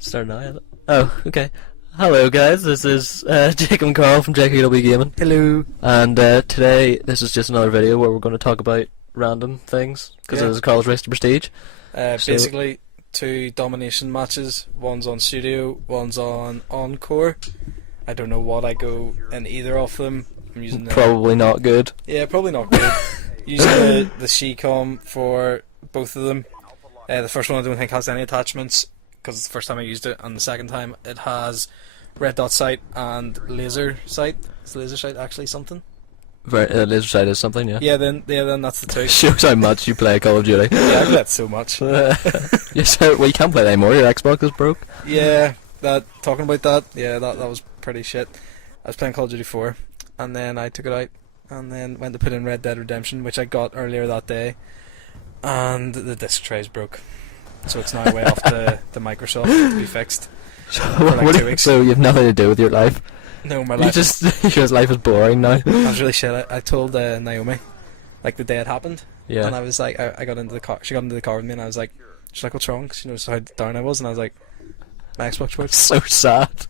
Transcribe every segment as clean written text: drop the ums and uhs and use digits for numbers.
Start now. Oh, okay. Hello, guys. This is Jacob and Karl from JKWGaming. Hello. And today, this is just another video where we're going to talk about random things because this is Karl's Race to Prestige. Basically, 2 Domination matches. One's on Studio, one's on Encore. I don't know what I go in either of them. I'm using probably not good. Yeah, probably not good. Using the Shecom for both of them. The first one I don't think has any attachments because it's the first time I used it, and the second time it has red dot sight and laser sight. Is laser sight actually something? Laser sight is something, yeah. Yeah, then that's the 2. Shows how much you play Call of Duty. Yeah, I play it so much. Yes, well, you can't play it anymore. Your Xbox is broke. Yeah, talking about that. Yeah, that was pretty shit. I was playing Call of Duty 4, and then I took it out, and then went to put in Red Dead Redemption, which I got earlier that day, and the disc trays broke. So it's now way off the Microsoft to be fixed. For like 2 weeks. So you have nothing to do with your life? No, my life. Your life is boring now. I was really shit. I told Naomi, like the day it happened. Yeah. And I was like, I got into the car. She got into the car with me, and I was like, she's like, "What's wrong?" Because she knows how down I was, and I was like, "My Xbox broke." So sad.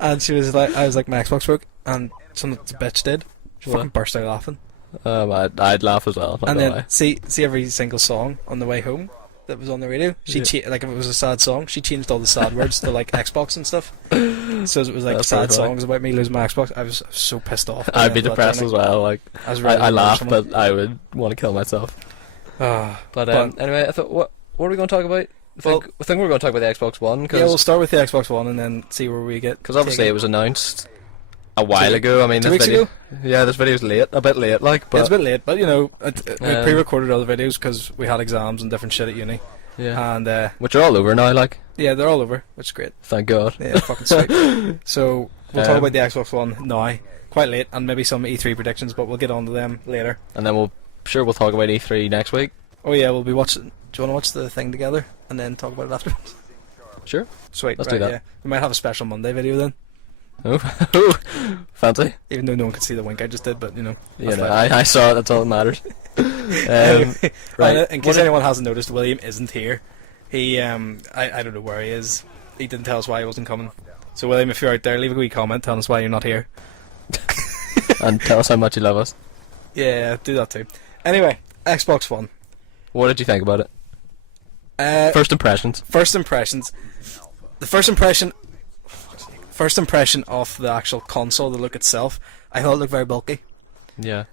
And she was like, I was like, "My Xbox broke," and something the bitch did. She fucking burst out laughing. I'd laugh as well. And then see every single song on the way home that was on the radio. She like if it was a sad song, she changed all the sad words to like Xbox and stuff. So it was like sad songs about me losing my Xbox. I was so pissed off. I'd be depressed as well. Like I laugh, but I would want to kill myself. But anyway, I thought, what are we going to talk about? I think we're going to talk about the Xbox One. Cause we'll start with the Xbox One and then see where we get. Because obviously it was announced a while ago. I mean, 2 weeks ago. Yeah, this video's late, a bit late, like. But it's a bit late, but you know, we pre-recorded other videos because we had exams and different shit at uni. Yeah. And which are all over now, like. Yeah, they're all over, which is great. Thank God. Yeah, fucking sweet. So we'll talk about the Xbox One now, quite late, and maybe some E3 predictions, but we'll get on to them later. And then we'll talk about E3 next week. Oh yeah, we'll be watching. Do you want to watch the thing together and then talk about it afterwards? Sure. Sweet. Let's do that. Yeah. We might have a special Monday video then. Oh, fancy. Even though no one could see the wink I just did, but you know. Yeah, no, I saw it. That's all that matters. Right. In case anyone hasn't noticed, William isn't here. He, I don't know where he is. He didn't tell us why he wasn't coming. So William, if you're out there, leave a wee comment telling us why you're not here. And tell us how much you love us. Yeah, do that too. Anyway, Xbox One. What did you think about it? First impressions. The first impression of the actual console, the look itself, I thought it looked very bulky. Yeah.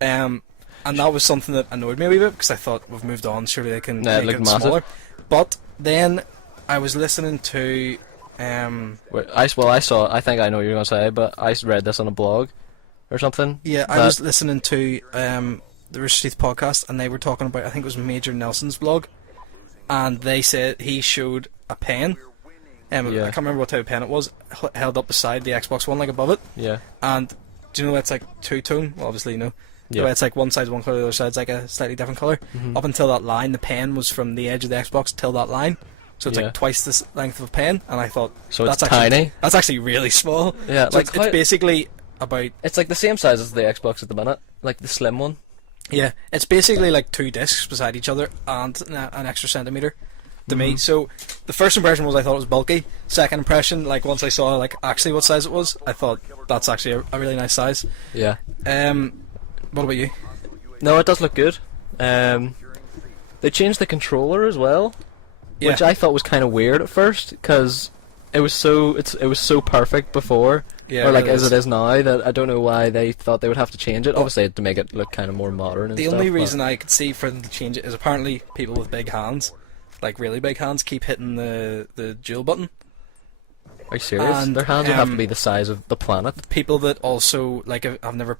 And that was something that annoyed me a wee bit because I thought we've moved on. Surely they can make it massive. smaller. But then I was listening to. I think I know what you're gonna say, but I read this on a blog or something. Yeah, I was listening to the Rooster Teeth podcast, and they were talking about, I think it was Major Nelson's blog, and they said he showed a pen. I can't remember what type of pen it was, held up beside the Xbox One, like above it. Yeah. And do you know it's like two-tone? Well, obviously you know. Yeah. The way it's like one side's one colour, the other side's like a slightly different colour. Mm-hmm. Up until that line, the pen was from the edge of the Xbox till that line. So it's like twice the length of a pen, and I thought, so that's it's tiny. That's actually really small. Yeah, so it's basically about. It's like the same size as the Xbox at the minute, like the slim one. Yeah, it's basically like 2 discs beside each other and an extra centimetre to me. So the first impression was I thought it was bulky. Second impression, like once I saw like actually what size it was, I thought that's actually a really nice size. Yeah. What about you? No, it does look good. They changed the controller as well, which I thought was kind of weird at first because it was so perfect before. Yeah, or like as it is now, that I don't know why they thought they would have to change it. Obviously to make it look kind of more modern and the stuff. only reason I could see for them to change it is apparently people with big hands, like really big hands, keep hitting the dual button. Are you serious? And, their hands would have to be the size of the planet. People that also, like, I've never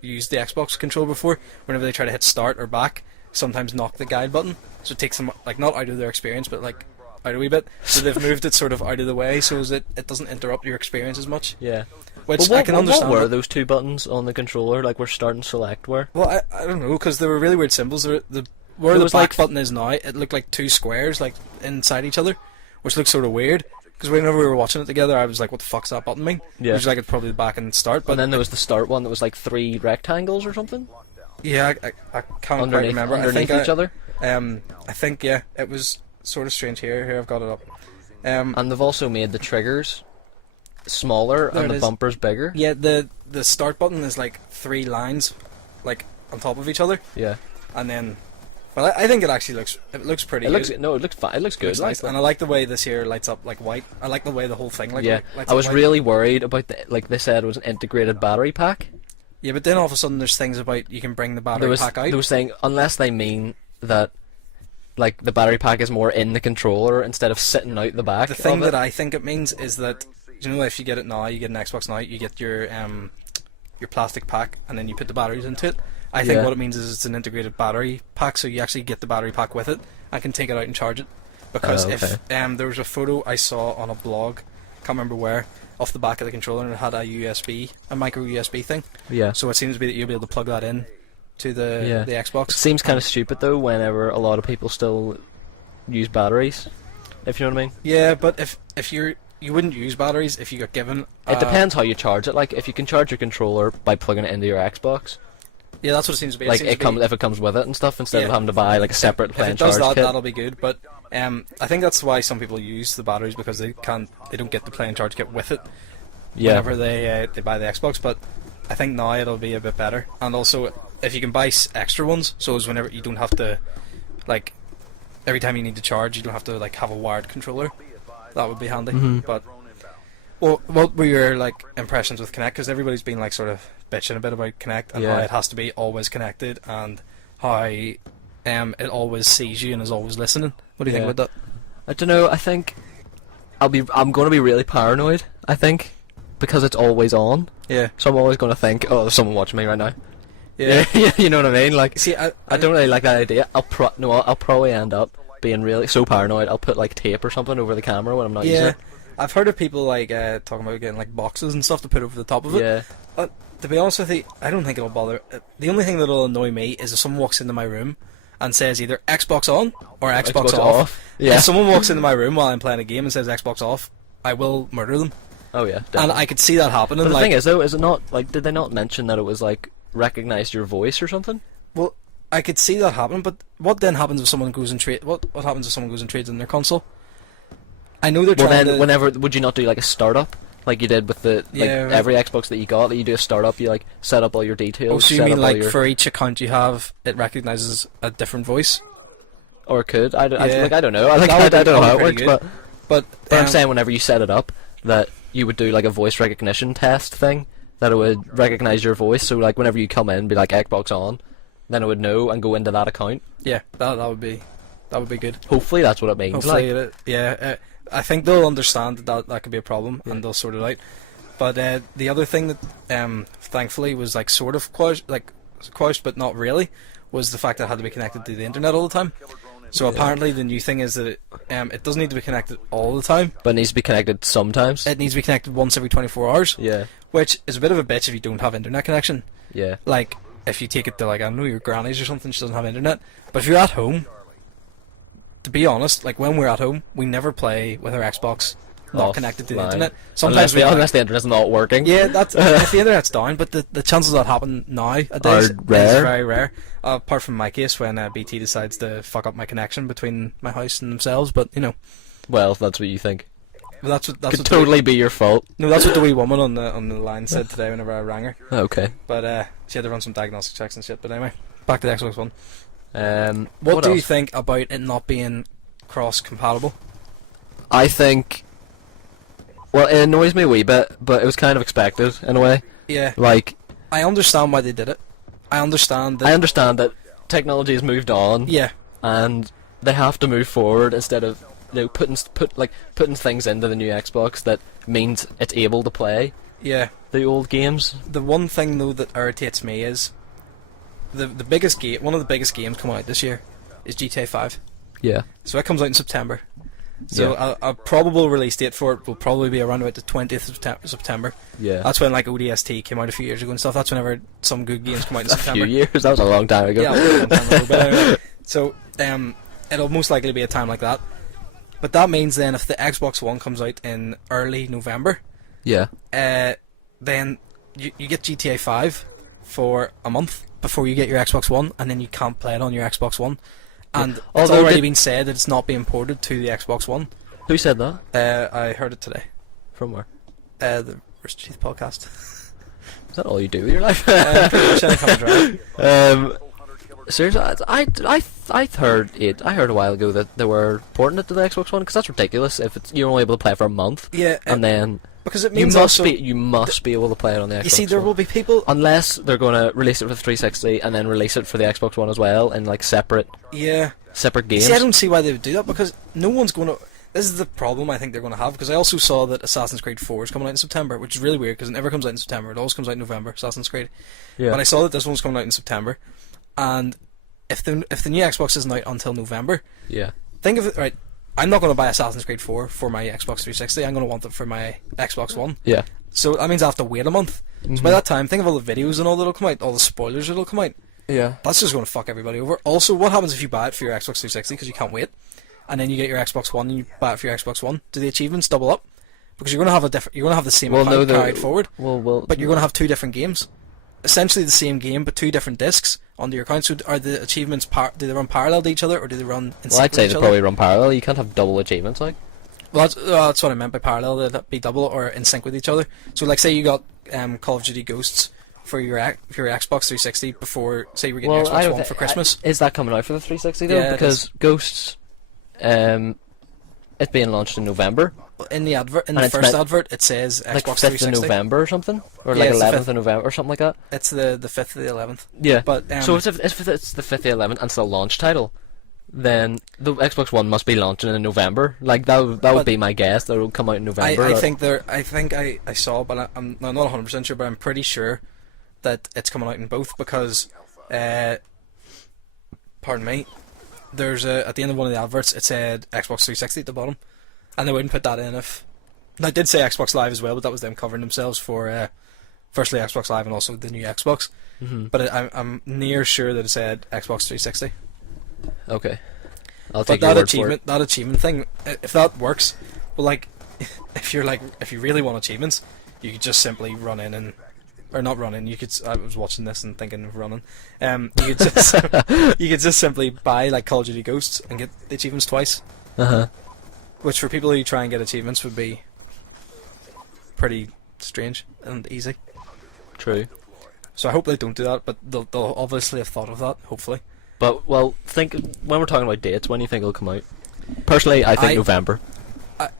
used the Xbox control before, whenever they try to hit start or back, sometimes knock the guide button, so it takes them, like, not out of their experience, but like out a wee bit. So they've moved it sort of out of the way so that it doesn't interrupt your experience as much. Yeah. Which I can understand. What were those 2 buttons on the controller, like where start and select were? Well, I don't know, because they were really weird symbols. Where the back button is now, it looked like 2 squares like inside each other, which looks sort of weird. Because whenever we were watching it together, I was like, what the fuck's that button mean? Yeah. Which is like it's probably the back and start. But and then there was the start one that was like 3 rectangles or something? Yeah, I can't quite remember. Underneath each other? I think, yeah, it was sort of strange here. Here, I've got it up. And they've also made the triggers smaller and the bumpers bigger. Yeah, the start button is like 3 lines, like on top of each other. Yeah. And then, well, I think it actually looks pretty. It looks fine. It looks good. It looks nice, and I like the way this here lights up like white. I like the way the whole thing lights I was up really worried about like they said it was an integrated battery pack. Yeah, but then all of a sudden there's things about you can bring the battery pack out. They were saying unless they mean that like the battery pack is more in the controller instead of sitting out the back. The thing that I think it means is that, you know, if you get it now, you get an Xbox now, you get your plastic pack, and then you put the batteries into it. I think what it means is it's an integrated battery pack, so you actually get the battery pack with it and can take it out and charge it. Because if there was a photo I saw on a blog, can't remember where, off the back of the controller, and it had a micro USB thing. Yeah. So it seems to be that you'll be able to plug that in to the Xbox. It seems kind of stupid though, whenever a lot of people still use batteries, if you know what I mean. Yeah, but if you wouldn't use batteries if you got given. It depends how you charge it. Like if you can charge your controller by plugging it into your Xbox. Yeah, that's what it seems to be. Like if it comes with it and stuff, instead of having to buy like a separate play and charge kit. If it does that, that'll be good. But I think that's why some people use the batteries, because they don't get the play and charge kit with it. Yeah. Whenever they buy the Xbox, but I think now it'll be a bit better. And also, if you can buy extra ones, so as whenever you don't have to, like, every time you need to charge, you don't have to like have a wired controller. That would be handy. But well, what were your like impressions with Kinect? Because everybody's been like sort of bitching a bit about Kinect and how it has to be always connected and how it always sees you and is always listening. What do you think about that? I don't know. I think I'm going to be really paranoid. I think because it's always on. Yeah. So I'm always going to think, oh, there's someone watching me right now. Yeah. You know what I mean? Like, see, I don't really like that idea. I'll probably end up being really so paranoid. I'll put like tape or something over the camera when I'm not using it. I've heard of people like talking about getting like boxes and stuff to put over the top of it. Yeah. But to be honest with you, I don't think it'll bother. The only thing that'll annoy me is if someone walks into my room and says either Xbox on or Xbox off. Yeah. If someone walks into my room while I'm playing a game and says Xbox off, I will murder them. Oh yeah. Definitely. And I could see that happening. But the thing is though, is it not like, did they not mention that it was like recognized your voice or something? Well, I could see that happening, but what then happens if someone goes and trade? What happens if someone goes and trades in their console? I know they're trying to... Well then, whenever, would you not do like a startup? Like you did with the every Xbox that you got, that you do a startup, you like set up all your details. Oh, so you mean like for each account you have, it recognizes a different voice? Or it could. I don't know. I don't know how it works, but I'm saying whenever you set it up, that you would do like a voice recognition test thing, that it would recognize your voice. So like whenever you come in, be like Xbox on, then it would know and go into that account. Yeah, that would be good. Hopefully that's what it means. Hopefully, I think they'll understand that could be a problem and they'll sort it out. But the other thing that thankfully was like sort of quashed, but not really, was the fact that it had to be connected to the internet all the time. So apparently the new thing is that it doesn't need to be connected all the time. But it needs to be connected sometimes. It needs to be connected once every 24 hours. Yeah. Which is a bit of a bitch if you don't have internet connection. Yeah. Like, if you take it to, like, I don't know, your granny's or something, she doesn't have internet. But if you're at home, to be honest, like, when we're at home, we never play with our Xbox not connected to the internet. Sometimes unless the internet's not working. Yeah, that's if the internet's down, but the chances that happen nowadays is very rare. Apart from my case, when BT decides to fuck up my connection between my house and themselves, but you know. Well, that's what you think. Well, that's could totally be your fault. No, that's what the wee woman on the line said today whenever I rang her. Okay. But she had to run some diagnostic checks and shit. But anyway, back to the Xbox One. What do you think about it not being cross-compatible? I think... Well, it annoys me a wee bit, but it was kind of expected, in a way. Yeah. Like... I understand why they did it. I understand that technology has moved on. Yeah. And they have to move forward instead of, you know, putting things into the new Xbox that means it's able to play the old games. The one thing, though, that irritates me is... one of the biggest games coming out this year is GTA 5. Yeah. So it comes out in September. So a probable release date for it will probably be around about the 20th of September. Yeah. That's when like ODST came out a few years ago and stuff. That's whenever some good games come out in September. A few years? That was a long time ago. Yeah, a long time ago. But anyway, so it'll most likely be a time like that. But that means then if the Xbox One comes out in early November, then you get GTA 5 for a month before you get your Xbox One, and then you can't play it on your Xbox One. And it's already been said that it's not being ported to the Xbox One. Who said that? I heard it today. From where? The Rooster Teeth podcast. Is that all you do with your life? Pretty much anything I'm Seriously, I heard it. I heard a while ago that they were porting it to the Xbox One because that's ridiculous. If you're only able to play it for a month, Yeah, and then because it means you must be able to play it on the Xbox. You see, there One. will be people. Unless they're going to release it for the 360 and then release it for the Xbox One as well in like separate games. See, I don't see why they would do that because no one's going to. This is the problem I think they're going to have because I also saw that Assassin's Creed 4 is coming out in September, which is really weird because it never comes out in September. It always comes out in November. Assassin's Creed. Yeah. But I saw that this one's coming out in September, and if the new Xbox isn't out until November, think of it right. I'm not going to buy Assassin's Creed 4 for my Xbox 360. I'm going to want it for my Xbox One. Yeah. So that means I have to wait a month. Mm-hmm. So by that time, think of all the videos and all that'll come out, all the spoilers that'll come out. Yeah. That's just going to fuck everybody over. Also, what happens if you buy it for your Xbox 360 because you can't wait, and then you get your Xbox One and you buy it for your Xbox One? Do the achievements double up? Because you're going to have you're going to have the same account carried forward. But you're going to have two different games, essentially the same game but two different discs onto your account. So are the achievements do they run parallel to each other or do they run in sync? Well, I'd say with each they other? probably run parallel. You can't have double achievements, like. Well, that's what I meant by parallel. They'd be double or in sync with each other. So, like, say you got Call of Duty Ghosts for your Xbox 360 before, say, you were getting Xbox One for Christmas. Is that coming out for the 360 though? Yeah, because Ghosts, it's being launched in November. In the advert, in the first advert, it says Xbox like 5th 360. of November or something, or Yeah, like it's the 11th of November or something like that. It's the 5th of the 11th. Yeah. But so if it's the 5th of the 11th and it's the launch title, then the Xbox One must be launching in November. Like that would be my guess. That it will come out in November. I think I saw, but I'm not 100% sure, but I'm pretty sure that it's coming out in both because, pardon me, there's at the end of one of the adverts it said Xbox 360 at the bottom, and they wouldn't put that in if. I did say Xbox Live as well, but that was them covering themselves for firstly Xbox Live and also the new Xbox. Mm-hmm. But I'm near sure that it said Xbox 360. Okay. I'll But take your word for it. that achievement thing, if that works, well, like, if you really want achievements, you could just simply run in and, or not run in. You could. I was watching this and thinking of running. You could just simply buy like Call of Duty Ghosts and get the achievements twice. Which for people who try and get achievements would be pretty strange and easy. True. So I hope they don't do that, but they'll obviously have thought of that. Hopefully. But when we're talking about dates, when do you think it'll come out? Personally, I think November.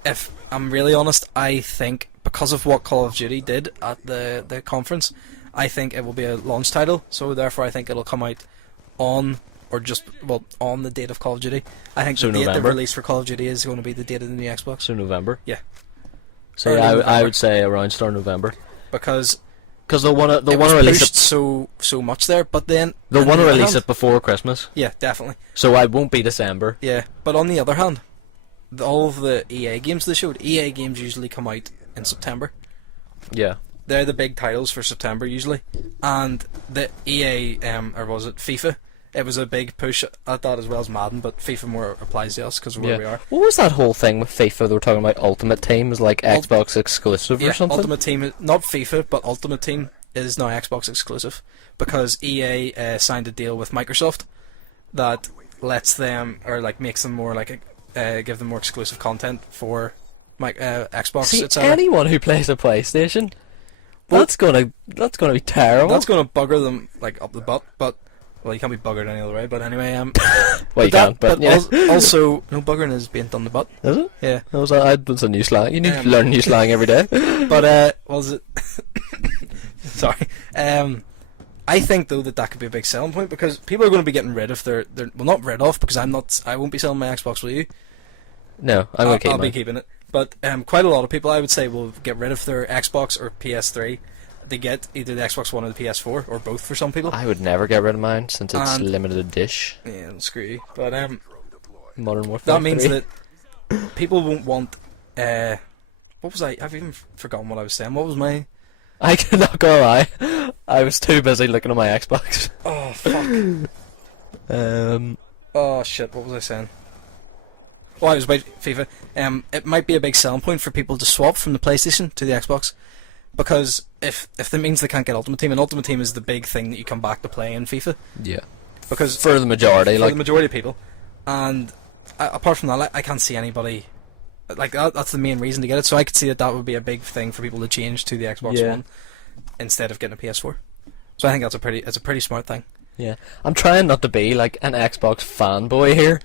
If I'm really honest, I think because of what Call of Duty did at the conference, I think it will be a launch title. So therefore, I think it'll come out on the date of Call of Duty. I think the date they release for Call of Duty is going to be the date of the new Xbox. So November. Yeah. So I would say around start of November. Because they'll want to release it so much there, but then they'll want to release it before Christmas. Yeah, definitely. So it won't be December. Yeah, but on the other hand, all of the EA games they showed, EA games usually come out in September. Yeah. They're the big titles for September usually, and the EA or was it FIFA? It was a big push at that as well as Madden, but FIFA more applies to us because of where we are. What was that whole thing with FIFA? They were talking about Ultimate Team is like Xbox exclusive or something? Ultimate Team, not FIFA, but Ultimate Team is now Xbox exclusive because EA signed a deal with Microsoft that lets them, or like makes them more like give them more exclusive content for Xbox. See, anyone who plays a PlayStation, that's gonna be terrible. That's gonna bugger them like up the butt, but. Well, you can't be buggered any other way, but anyway, well, you can't, but yeah. Also, no buggering is being done the butt. Is it? Yeah. That's a new slang. You need to learn new slang every day. But, what was it? Sorry. I think, though, that could be a big selling point, because people are going to be getting rid of well, not rid of, because I won't be selling my Xbox with you. No, I'll be keeping it. But, quite a lot of people, I would say, will get rid of their Xbox or PS3. They get either the Xbox One or the PS4, or both for some people. I would never get rid of mine since it's limited edition. Yeah, screw you. But Modern Warfare. That means that people won't want. What was I? I've even forgotten what I was saying. What was my? I cannot go lie. I was too busy looking at my Xbox. Oh fuck. Oh shit. What was I saying? Oh, I was about FIFA. It might be a big selling point for people to swap from the PlayStation to the Xbox. Because if that means they can't get Ultimate Team, and Ultimate Team is the big thing that you come back to play in FIFA. Yeah. Because for the majority, the majority of people, and apart from that, I can't see anybody. like that's the main reason to get it. So I could see that would be a big thing for people to change to the Xbox One instead of getting a PS4. So I think it's a pretty smart thing. Yeah, I'm trying not to be like an Xbox fanboy here,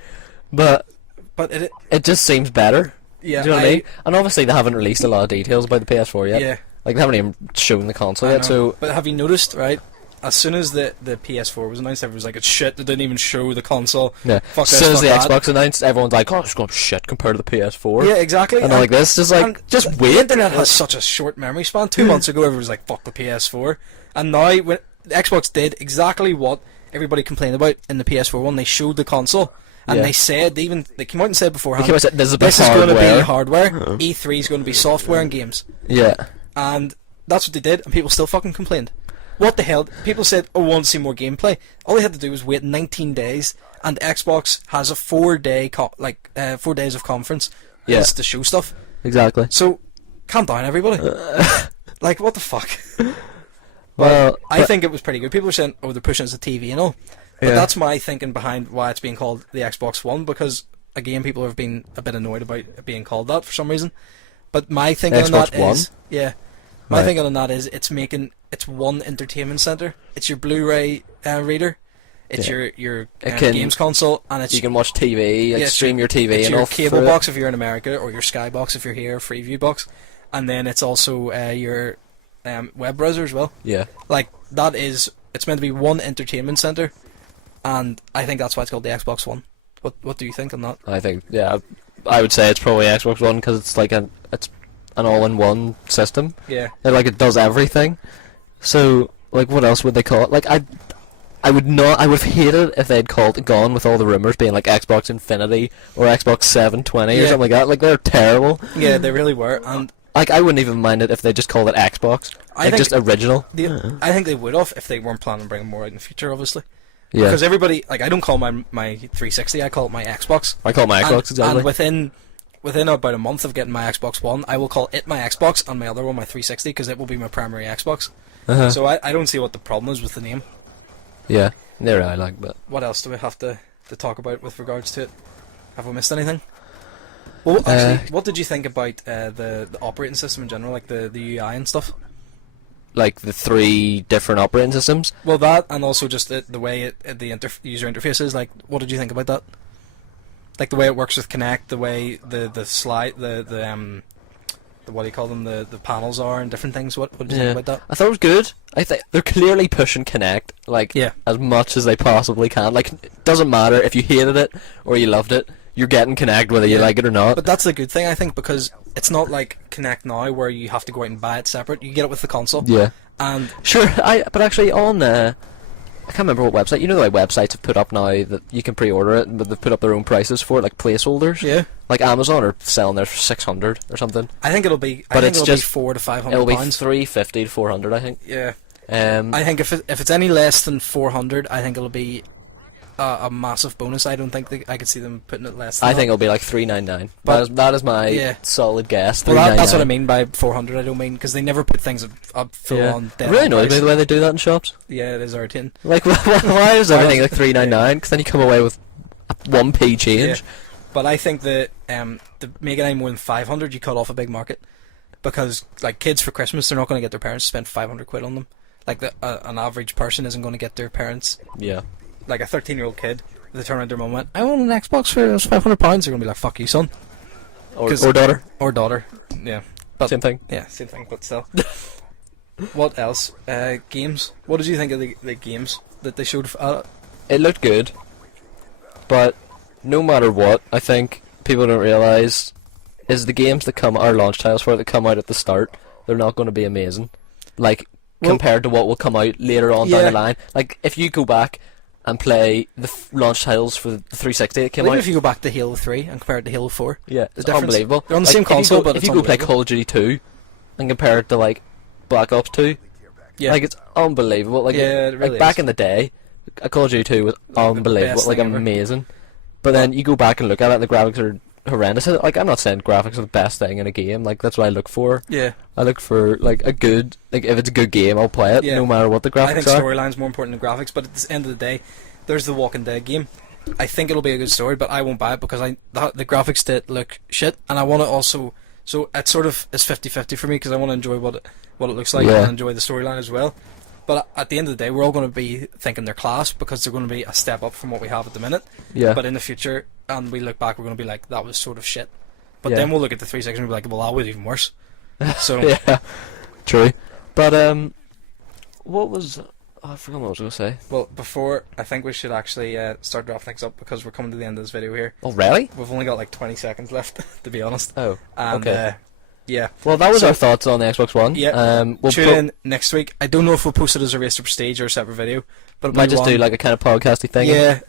but it just seems better. Yeah, do you know what I mean? And obviously they haven't released a lot of details about the PS4 yet. Yeah, like they haven't even shown the console yet. So, but have you noticed, right? As soon as the PS4 was announced, everyone was like, "It's shit." They didn't even show the console. Yeah. Fuck as this, soon as fuck the that. Xbox announced, everyone's like, "Oh, it's going to be shit compared to the PS4." Yeah, exactly. And like this, just like, just wait. The internet has such a short memory span. 2 months ago, everyone was like, "Fuck the PS4," and now when the Xbox did exactly what everybody complained about in the PS4 one, they showed the console. And they said, they came out and said beforehand, this is going to be hardware, E3 is going to be software and games. Yeah. And that's what they did, and people still fucking complained. What the hell? People said, "Oh, I want to see more gameplay." All they had to do was wait 19 days, and Xbox has a 4 days of conference to show stuff. Exactly. So, calm down, everybody. Like, what the fuck? Well, I think it was pretty good. People were saying, "Oh, they're pushing it as a TV and all." But that's my thinking behind why it's being called the Xbox One, because, again, people have been a bit annoyed about it being called that for some reason. But my thinking on that is... Yeah. My thinking on that is it's one entertainment center. It's your Blu-ray reader. It's your games console, and it's... You can watch TV, stream your TV and all. It's your cable box if you're in America, or your Sky box if you're here, Freeview box. And then it's also your web browser as well. Yeah. Like, it's meant to be one entertainment center. And I think that's why it's called the Xbox One. What do you think on that? I think, I would say it's probably Xbox One because it's like it's an all-in-one system. Yeah. It does everything. So, like, what else would they call it? Like, I would have hated if they'd gone with all the rumors being like Xbox Infinity or Xbox 720 or something like that. Like, they're terrible. Yeah, they really were. And like, I wouldn't even mind it if they just called it Xbox. Just original. I think they would have if they weren't planning on bringing more out in the future, obviously. Yeah. Because everybody, like, I don't call my 360, I call it my Xbox. I call it my Xbox, exactly. And within about a month of getting my Xbox One, I will call it my Xbox, and my other one my 360, because it will be my primary Xbox. So I don't see what the problem is with the name. Yeah, they're I like, but... What else do we have to talk about with regards to it? Have we missed anything? Well, actually, what did you think about the operating system in general, like the UI and stuff? Like the 3 different operating systems? Well, that, and also just the way the user interface is. Like, what did you think about that? Like the way it works with Kinect, the way the slide, the what do you call them, the panels are and different things. What did you think about that? I thought it was good. I think they're clearly pushing Kinect as much as they possibly can. Like, it doesn't matter if you hated it or you loved it. You're getting Kinect whether you like it or not. But that's a good thing, I think, because it's not like Kinect now where you have to go out and buy it separate. You get it with the console. Yeah. And sure, but actually on I can't remember what website. You know the way websites have put up now that you can pre-order it, but they've put up their own prices for it, like placeholders. Yeah. Like Amazon are selling theirs for 600 or something. I think it'll be. But it'll be £400 to £500. It'll be 350 to 400, I think. Yeah. I think if it's any less than 400, I think it'll be a massive bonus. I don't think I could see them putting it less than I think it'll be like 399. That is my solid guess. Well, that's what I mean by 400. I don't mean, because they never put things up full on. It really annoys me the way they do that in shops. Yeah, it is irritating. Like, why is everything like 399? Because then you come away with 1p change. Yeah. But I think that to make it any more than 500, you cut off a big market, because like kids for Christmas, they're not going to get their parents to spend 500 quid on them. Like an average person isn't going to get their parents. Yeah. Like a 13-year-old kid, they turn around to their mum and went, "I want an Xbox for £500." They're going to be like, "Fuck you, son." Or daughter. Or daughter. Yeah. But, same thing. Yeah, same thing, but still. What else? Games. What did you think of the games that they showed? It looked good, but no matter what, I think people don't realise is the games that are launch titles for it that come out at the start, they're not going to be amazing. Like, compared to what will come out later on down the line. Like, if you go back and play the launch titles for the 360 that came out. Even if you go back to Halo 3 and compare it to Halo 4. Yeah, it's unbelievable. They're on the same console, but if you go play Call of Duty 2 and compare it to, like, Black Ops 2, like, it's unbelievable. Like, yeah, it really like back in the day, Call of Duty 2 was unbelievable, like, amazing. But then you go back and look at it and the graphics are horrendous. Like, I'm not saying graphics are the best thing in a game. Like, that's what I look for. Yeah. I look for, like, a good... Like, if it's a good game, I'll play it, no matter what the graphics are. I think storyline's more important than graphics, but at the end of the day, there's the Walking Dead game. I think it'll be a good story, but I won't buy it because the graphics did look shit, and I want to also. So it sort of is 50-50 for me because I want to enjoy what it looks like and enjoy the storyline as well. But at the end of the day, we're all going to be thinking they're class because they're going to be a step up from what we have at the minute. Yeah. But in the future, and we look back, we're going to be like, that was sort of shit. But then we'll look at the 360 and be like, well, that was even worse. So yeah, true. But what was? Oh, I forgot what I was going to say. Well, before I think we should actually start wrapping things up because we're coming to the end of this video here. Oh, really? We've only got like 20 seconds left, to be honest. Oh, and, okay. Yeah. Well, that was our thoughts on the Xbox One. Yeah. We'll tune in next week. I don't know if we'll post it as a Race to Prestige or a separate video, but might just do like a kind of podcasty thing. Yeah.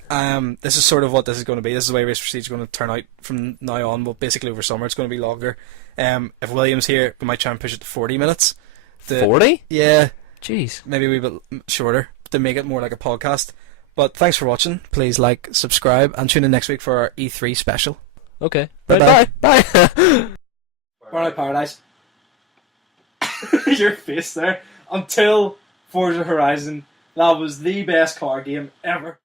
This is sort of what this is going to be. This is the way Race to Prestige is going to turn out from now on. Well, basically over summer, it's going to be longer. If William's here, we might try and push it to 40 minutes. 40? Yeah. Jeez. Maybe a wee bit shorter to make it more like a podcast. But thanks for watching. Please like, subscribe, and tune in next week for our E3 special. Okay. Bye. Bye. Burnout Paradise. Your face there. Until Forza Horizon, that was the best car game ever.